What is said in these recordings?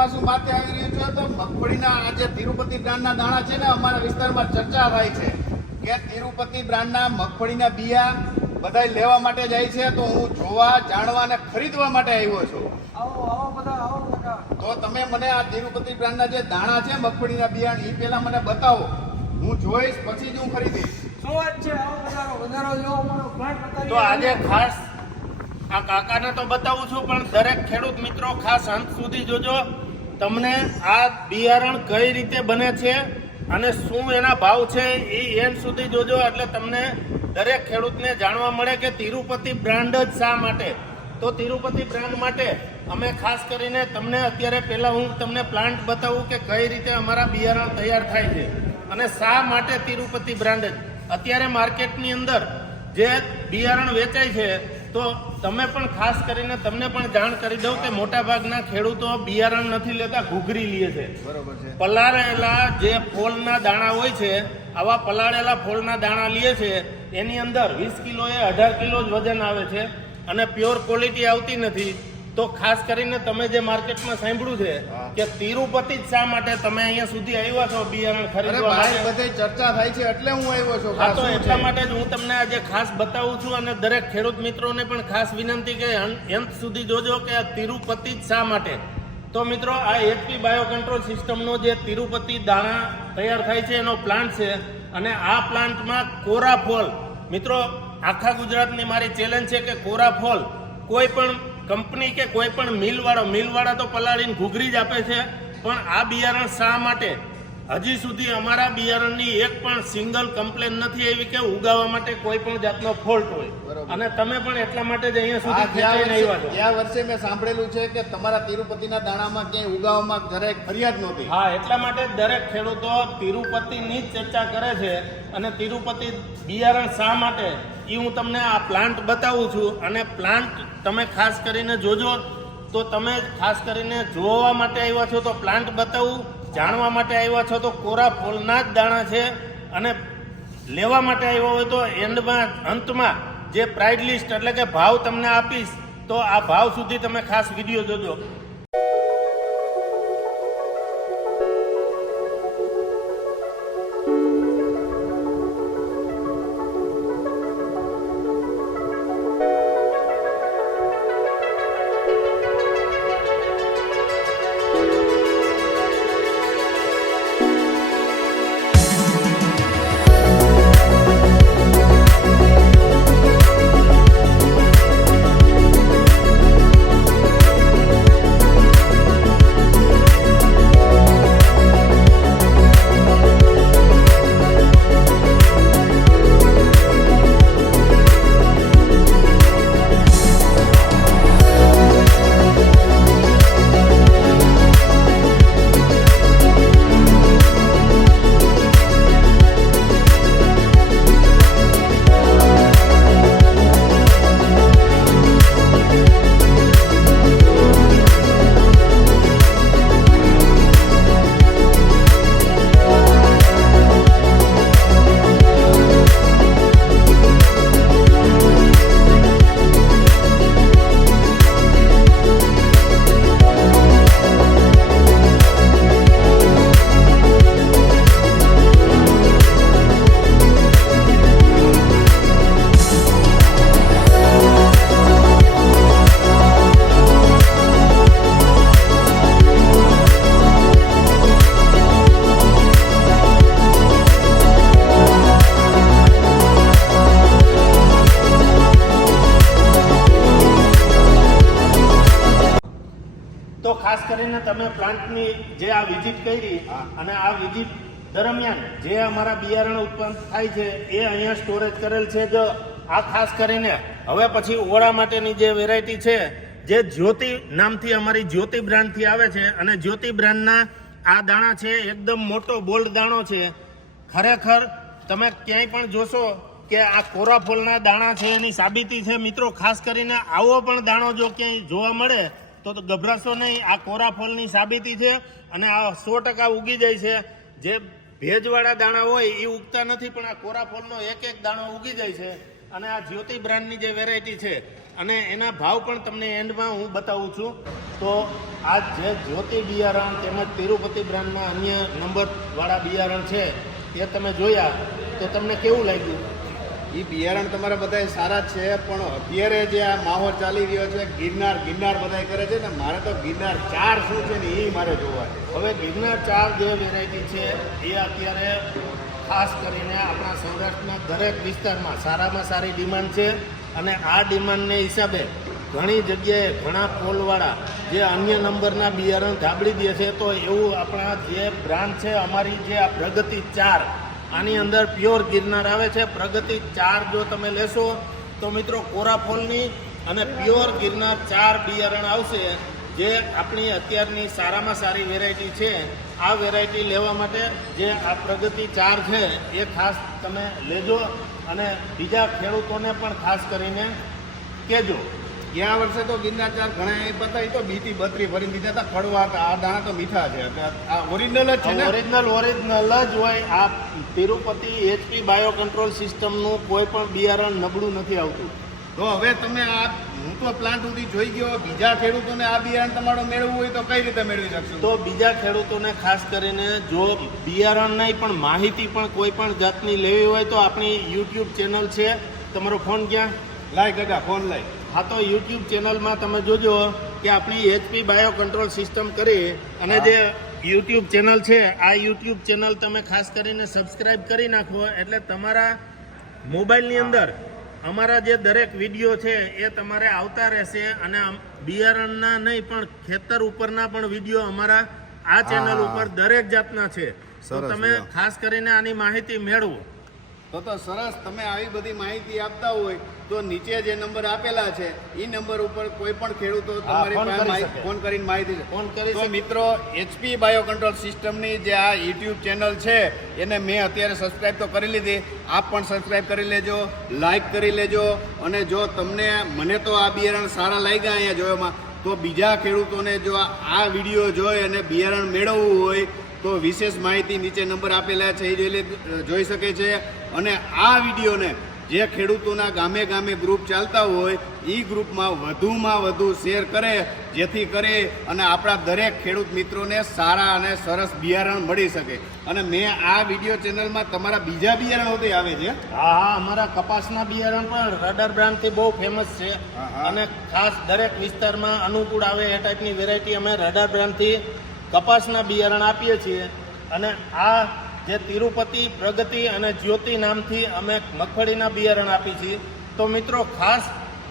ચોમાસું માથે આવી રહ્યું છે તો મગફળીના આ જે તિરુપતિ બ્રાન્ડના દાણા છે ને અમારા વિસ્તારમાં ચર્ચા થાય છે કે તિરુપતિ બ્રાન્ડના મગફળીના બિયા બધા લેવા માટે જાય છે તો હું જોવા જાણવા અને ખરીદવા માટે આવ્યો છું. તો તમે મને આ તિરુપતિ બ્રાન્ડના જે દાણા છે મગફળીના બિયાણ એ પહેલા મને બતાવો. હું જોઈશ પછી જ હું ખરીદીશ. શું વાત છે? તો આજે ખાસ આ કાકાને તો બતાવું છું પણ દરેક ખેડૂત મિત્રો ખાસ અંત સુધી જોજો. તમને આ બિયારણ કઈ રીતે બને છે અને શું એના ભાવ છે એ એન્ડ સુધી જોજો. એટલે તમને દરેક ખેડૂતને જાણવા મળે કે તિરુપતિ બ્રાન્ડ જ શા માટે? તો તિરુપતિ બ્રાન્ડ માટે અમે ખાસ કરીને તમને અત્યારે પહેલાં હું તમને પ્લાન્ટ બતાવું કે કઈ રીતે અમારા બિયારણ તૈયાર થાય છે અને શા માટે તિરુપતિ બ્રાન્ડ અત્યારે માર્કેટની અંદર જે બિયારણ વેચાય છે તો તમે પણ ખાસ કરીને તમને પણ જાણ કરી દઉં કે મોટાભાગના ખેડૂતો બિયારણ નથી લેતા ઘૂઘરી લે છે. બરોબર છે. પલાળેલા જે ફોલના દાણા હોય છે આવા પલાળેલા ફોલના દાણા લે છે એની અંદર વીસ કિલો એ અઢાર કિલો જ વજન આવે છે અને પ્યોર ક્વોલિટી આવતી નથી. તો ખાસ કરીને તમે જે માર્કેટમાં સાંભળ્યું છે કે તિરુપતિ જ શા માટે તમે અહીંયા સુધી આવ્યા છો બિયારણ ખરીદવા માટે? બધે ચર્ચા થાય છે એટલે હું આવ્યો છું. હા તો એટલા માટે જ હું તમને આજે ખાસ બતાવું છું અને દરેક ખેડૂત મિત્રોને પણ ખાસ વિનંતી કે અંત સુધી જોજો કે આ તિરુપતિ જ શા માટે? તો મિત્રો આ એચપી બાયો કંટ્રોલ સિસ્ટમનો જે તિરુપતિ દાણા તૈયાર થાય છે એનો પ્લાન્ટ છે અને આ પ્લાન્ટમાં કોરા ફોલ મિત્રો આખા ગુજરાતની મારી ચેલેન્જ છે કે કોરા ફોલ કોઈ પણ કંપની કે કોઈ પણ મિલવાળો, મિલવાળા તો પલાળીને ઘૂઘરી જ આપે છે, પણ આ બિયારણ શા માટે? હજી સુધી અમારા બિયારણની એક પણ સિંગલ કમ્પ્લેન નથી આવી કે ઉગાવવા માટે કોઈ પણ જાતનો ફોલ્ટ હોય. અને તમે પણ એટલા માટે જ અહીંયા સુધી ખેંચાઈને વર્ષે ગયા વર્ષે મેં સાંભળેલું છે કે તમારા તિરુપતિના દાણામાં ક્યાંય ઉગાવવામાં દરેક ફરિયાદ નહોતી. હા એટલા માટે દરેક ખેડૂતો તિરુપતિની જ ચર્ચા કરે છે અને તિરુપતિ બિયારણ શા માટે? એ હું તમને આ પ્લાન્ટ બતાવું છું અને પ્લાન્ટ તમે ખાસ કરીને જોજો. તો તમે ખાસ કરીને જોવા માટે આવ્યા છો તો પ્લાન્ટ બતાવું. જાણવા માટે આવ્યા છો તો કોરા ફૂલના જ દાણા છે અને લેવા માટે આવ્યા હોય તો એન્ડમાં અંતમાં જે પ્રાઇડ લિસ્ટ એટલે કે ભાવ તમને આપીશ, તો આ ભાવ સુધી તમે ખાસ વીડિયો જોજો. તો ખાસ કરીને તમે પ્લાન્ટની જે આ વિઝિટ કરી. અને આ વિઝિટ દરમિયાન જે અમારા બિયારણ ઉત્પન્ન થાય છે એ અહીંયા સ્ટોરેજ કરેલ છે જો. આ ખાસ કરીને હવે પછી ઓળા માટેની જે વેરાયટી છે જે જ્યોતિ નામથી અમારી જ્યોતિ બ્રાન્ડથી આવે છે અને જ્યોતિ બ્રાન્ડના આ દાણા છે એકદમ મોટો બોલ્ડ દાણો છે. ખરેખર તમે ક્યાંય પણ જોશો કે આ કોરાફોલના દાણા છે એની સાબિતી છે. મિત્રો ખાસ કરીને આવો પણ દાણો જો ક્યાંય જોવા મળે તો ગભરાશો નહીં, આ કોરા ફળની સાબિતી છે અને આ સો ટકા ઉગી જાય છે. જે ભેજવાળા દાણા હોય એ ઉગતા નથી, પણ આ કોરા ફળનો એક એક દાણો ઉગી જાય છે. અને આ જ્યોતિ બ્રાન્ડની જે વેરાયટી છે, અને એના ભાવ પણ તમને એન્ડમાં હું બતાવું છું. તો આ જે જ્યોતિ બિયારણ તેમજ તિરુપતિ બ્રાન્ડના અન્ય નંબરવાળા બિયારણ છે, એ તમે જોયા, તો તમને કેવું લાગ્યું? એ બિયારણ તમારા બધા સારા છે, પણ અત્યારે જે આ માહોલ ચાલી રહ્યો છે, ગિરનાર ગિરનાર બધા કરે છે ને મારે તો ગિરનાર ચાર શું છે ને એ મારે જોવા હવે ગિરનાર ચાર જે વેરાયટી છે, એ અત્યારે ખાસ કરીને આપણા સૌરાષ્ટ્રના દરેક વિસ્તારમાં સારામાં સારી ડિમાન્ડ છે અને આ ડિમાન્ડને હિસાબે ઘણી જગ્યાએ ઘણા પોલવાળા જે અન્ય નંબરના બિયારણ ધાબળી દે છે, તો એવું આપણા જે બ્રાન્ડ છે, અમારી જે આ પ્રગતિ ચાર આની અંદર પ્યોર ગિરનાર આવે છે. પ્રગતિ ચાર જો તમે લેશો, તો મિત્રો કોરાફોલની અને પ્યોર ગિરનાર ચાર બિયારણ આવશે, જે આપણી અત્યારની સારામાં સારી વેરાયટી છે. આ વેરાયટી લેવા માટે જે આ પ્રગતિ ચાર છે, એ ખાસ તમે લેજો. અને બીજા ખેડૂતોને પણ ખાસ કરીને કહેજો ગયા વર્ષે તો ગિરનાર ચાર ઘણા એ બધા તો બીટી બત્રી ભરી દીધા હતા કડવા હતા આ દાણા તો મીઠા છે. આ ઓરિજિનલ જ છે ને? ઓરિજિનલ ઓરિજિનલ જ હોય. આ તિરુપતિ એચપી બાયો કંટ્રોલ સિસ્ટમનું કોઈ પણ બિયારણ નબળું નથી આવતું. તો હવે તમે આ હું તો પ્લાન્ટ સુધી જોઈ ગયો બીજા ખેડૂતોને આ બિયારણ તમારો મેળવવું હોય તો કઈ રીતે મેળવી શકશો? તો બીજા ખેડૂતોને ખાસ કરીને જો બિયારણ નહીં પણ માહિતી પણ કોઈ પણ જાતની લેવી હોય તો આપણી યુટ્યુબ ચેનલ છે. તમારો ફોન ક્યાં? લાય ગગા ફોન લાય. હા તો યુટ્યુબ ચેનલમાં તમે જોજો કે આપણી એચપી બાયો કંટ્રોલ સિસ્ટમ કરી અને જે યુટ્યુબ ચેનલ છે આ યુટ્યુબ ચેનલ તમે ખાસ કરીને સબસ્ક્રાઇબ કરી નાખો. એટલે તમારા મોબાઈલની અંદર અમારા જે દરેક વીડિયો છે એ તમારે આવતા રહેશે અને બિયારણના નહીં પણ ખેતર ઉપરના પણ વીડિયો અમારા આ ચેનલ ઉપર દરેક જાતના છે. તો તમે ખાસ કરીને આની માહિતી મેળવો. તો તો સરસ તમે આવી બધી માહિતી આપતા હોય તો નીચે જે નંબર આપેલા છે એ નંબર ઉપર કોઈ પણ ખેડૂતો તમારી ફોન કરીને માહિતી ફોન કરી તો મિત્રો એચપી બાયો કંટ્રોલ સિસ્ટમની જે આ યુટ્યુબ ચેનલ છે એને મેં અત્યારે સબસ્ક્રાઇબ તો કરી લીધી. આપ પણ સબસ્ક્રાઇબ કરી લેજો લાઈક કરી લેજો અને જો તમને મને તો આ બિયારણ સારા લાગ્યા અહીંયા જોવામાં તો બીજા ખેડૂતોને જો આ- વીડિયો જોઈ અને બિયારણ મેળવવું હોય તો વિશેષ માહિતી નીચે નંબર આપેલા છે એ જોઈ જોઈ શકે છે. અને આ વિડીયોને જે ખેડૂતોના ગામે ગામે ગ્રુપ ચાલતા હોય એ ગ્રુપમાં વધુમાં વધુ શેર કરે જેથી કરી અને આપણા દરેક ખેડૂત મિત્રોને સારા અને સરસ બિયારણ મળી શકે. અને મેં આ વીડિયો ચેનલમાં તમારા બીજા બિયારણો હોતે આવે છે. હા હા અમારા કપાસના બિયારણ પણ રડર બ્રાન્ડથી બહુ ફેમસ છે. અને ખાસ દરેક વિસ્તારમાં અનુકૂળ આવે એ ટાઈપની વેરાયટી અમે રડર બ્રાન્ડથી કપાસના બિયારણ આપીએ છીએ. અને આ જે તિરુપતિ, પ્રગતિ અને જ્યોતિ નામથી અમે મગફળીના બિયારણ આપી છીએ. તો મિત્રો, ખાસ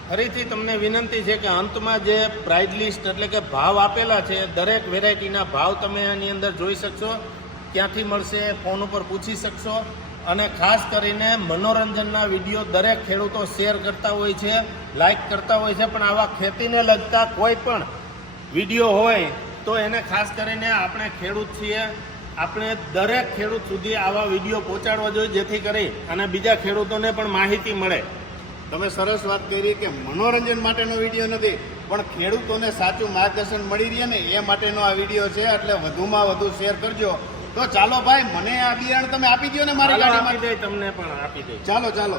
ફરીથી તમને વિનંતી છે કે અંતમાં જે પ્રાઇઝ લિસ્ટ એટલે કે ભાવ આપેલા છે, દરેક વેરાયટીના ભાવ તમે આની અંદર જોઈ શકશો. ક્યાંથી મળશે ફોન ઉપર પૂછી શકશો. અને ખાસ કરીને મનોરંજનના વીડિયો દરેક ખેડૂતો શેર કરતા હોય છે લાઈક કરતા હોય છે, પણ આવા ખેતીને લગતા કોઈ પણ વીડિયો હોય, તો એને ખાસ કરીને આપણે ખેડૂત છીએ. આપણે દરેક ખેડૂત સુધી આવા વીડિયો પહોંચાડવા જોઈએ જેથી કરી અને બીજા ખેડૂતોને પણ માહિતી મળે. તમે સરસ વાત કરી કે મનોરંજન માટેનો વીડિયો નથી પણ ખેડૂતોને સાચું માર્ગદર્શન મળી રહે ને એ માટેનો આ વીડિયો છે એટલે વધુમાં વધુ શેર કરજો. તો ચાલો ભાઈ મને આ બિયારણ તમે આપી દો ને મારી ગાડીમાં. તમને પણ આપી દે. ચાલો ચાલો.